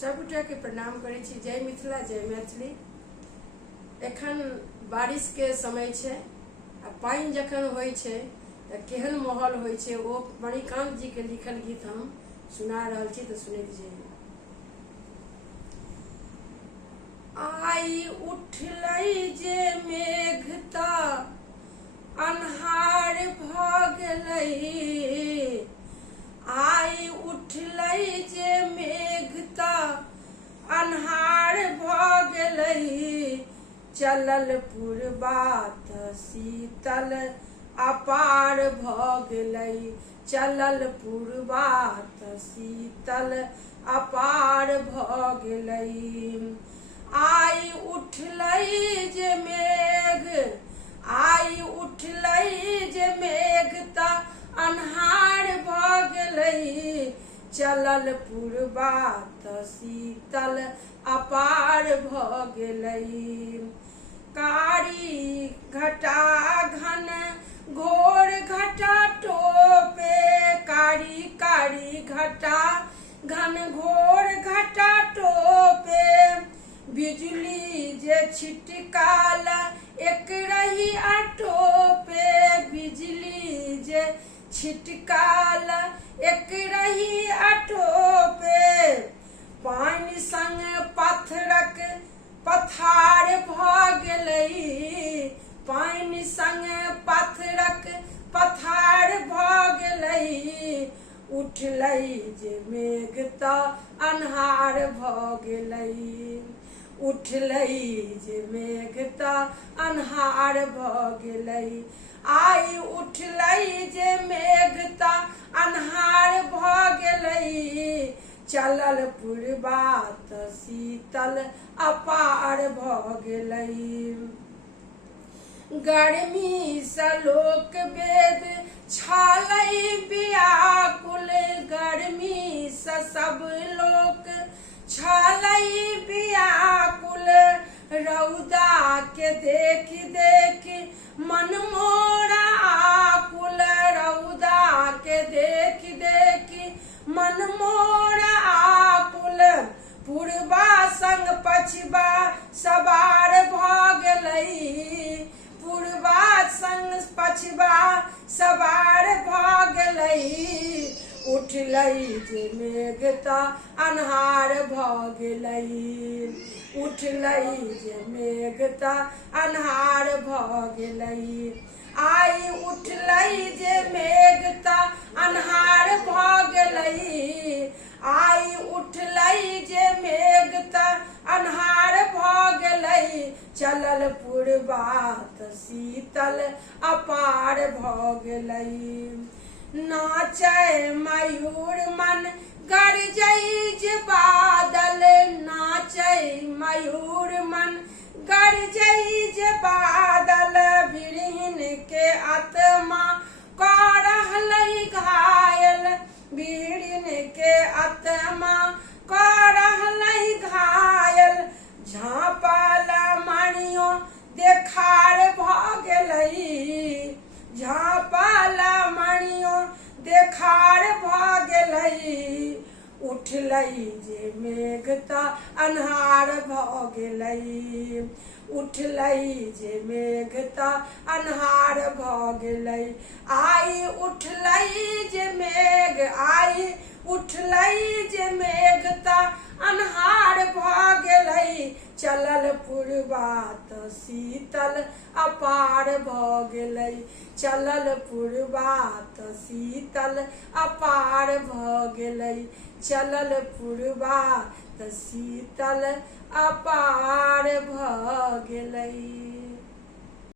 सबगोटा के प्रणाम करै छी। जय मिथिला जय मैथिली। एखन बारिश के समय छै आ पानि जखन होइ छै तऽ केहन माहौल होइ छै ओ मणिकांत जी के लिखल गीत हम सुना रहल छी, तऽ सुनैत जइयौ। आई उठलै जे मेघ तऽ अन्हार भऽ गेलै, आई उठलै जे मेघ तऽ अन्हार भऽ गेलै, चलल पुरबा तऽ शीतल अपार भऽ गेलै, चलल पुरबा तऽ शीतल अपार भऽ गेलै। आई उठलै जे मेघ, आई उठलै जे मेघ तऽ अन्हार भऽ गेलै, चलल पुरबा तऽ शीतल अपार भऽ गेलै। कारी घटा घन घोर घटा टोपे, कारी कारी घटा घन घोर घटा टोपे, बिजली जे छिटकाल एक रही अटोपे, बिजली जे छिटकाल एक रही अटोपे, पानि संग पत्थरक पथार भऽ गेलै, पानि संग पत्थरक पथार भऽ गेलै, उठलै जे मेघ तऽ अन्हार भऽ गेलै, उठलै जे मेघ तऽ अन्हार भऽ गेलै। आई उठलै जे मेघ तऽ अन्हार भऽ गेलै, चलल पुरबा तऽ शीतल अपार भऽ गेलै। गर्मी सँ लोक वेद छालै व्याकुल, गर्मी सँ सब लोक छालै व्याकुल, रौदा के देखि देखि मन मोरा आकुल, रौदा के देखि देखि मन मोरा आकुल, पुरबा संग पछिबा सवार भऽ गेलै, पुरबा संग पछिबा सवार भऽ गेलै, उठलै जे मेघ तऽ अन्हार भऽ गेलै, उठलै जे मेघ तऽ अन्हार भऽ गेलै। आई उठलै जे मेघ तऽ अन्हार भऽ गेलै, आई उठलै जे मेघ तऽ अन्हार भऽ गेलै, चलल पुरबा तऽ शीतल अपार भऽ गेलै। नाचै मयूर मन गरजै जे बादल, नाचै मयूर मन गरजै जे बादल, बिरहिन के आत्मा कऽ रहलै घायल, बिरहिन के आत्मा कऽ रहलै घायल, झाँपल मणियो देखार भऽ गेलै, झाँपल मणियो देखार भऽ गेलै, उठलै जे मेघ तऽ अन्हार भऽ गेलै, उठलै जे मेघ तऽ अन्हार भऽ गेलै। आई उठलै जे मेघ, आई उठलै जे मेघ तऽ अन्हार भऽ गेलै, चलल पुरबा तऽ शीतल अपार भऽ गेलै, चलल पुरबा तऽ शीतल अपार भऽ गेलै, चलल पुरबा तऽ शीतल अपार भऽ गेलै।